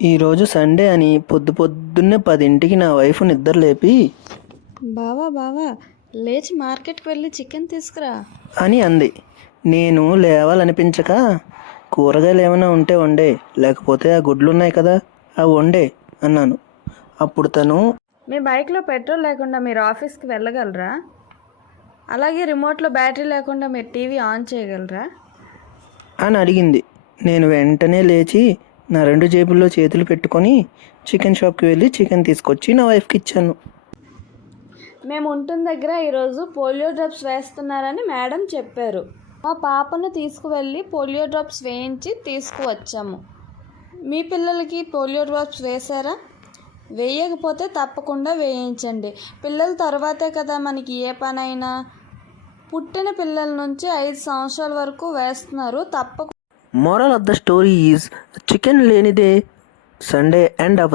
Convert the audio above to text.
ఈరోజు సండే అని పొద్దున్నే 10ంటికి నా వైఫ్ నిద్ర లేపి బావా లేచి మార్కెట్కి వెళ్ళి చికెన్ తీసుకురా అని అంది. నేను లేవాలనిపించక కూరగాయలు ఏమైనా ఉంటే వండే, లేకపోతే ఆ గుడ్లు ఉన్నాయి కదా అవి వండే అన్నాను. అప్పుడు తను మీ బైక్లో పెట్రోల్ లేకుండా మీరు ఆఫీస్కి వెళ్ళగలరా? అలాగే రిమోట్లో బ్యాటరీ లేకుండా మీరు టీవీ ఆన్ చేయగలరా అని అడిగింది. నేను వెంటనే లేచి నా 2 జేబుల్లో చేతులు పెట్టుకొని చికెన్ షాప్కి వెళ్ళి చికెన్ తీసుకొచ్చి నా వైఫ్కి ఇచ్చాను. మేము ఉంటున్న దగ్గర ఈరోజు పోలియో డ్రాప్స్ వేస్తున్నారని మేడం చెప్పారు. మా పాపను తీసుకువెళ్ళి పోలియో డ్రాప్స్ వేయించి తీసుకువచ్చాము. మీ పిల్లలకి పోలియో డ్రాప్స్ వేశారా? వేయకపోతే తప్పకుండా వేయించండి. పిల్లల తర్వాతే కదా మనకి ఏ పనైనా. పుట్టిన పిల్లల నుంచి 5 సంవత్సరాల వరకు వేస్తున్నారు. Moral of the story is chicken లేనిదే సండే ఎండ్ అవ్వదు.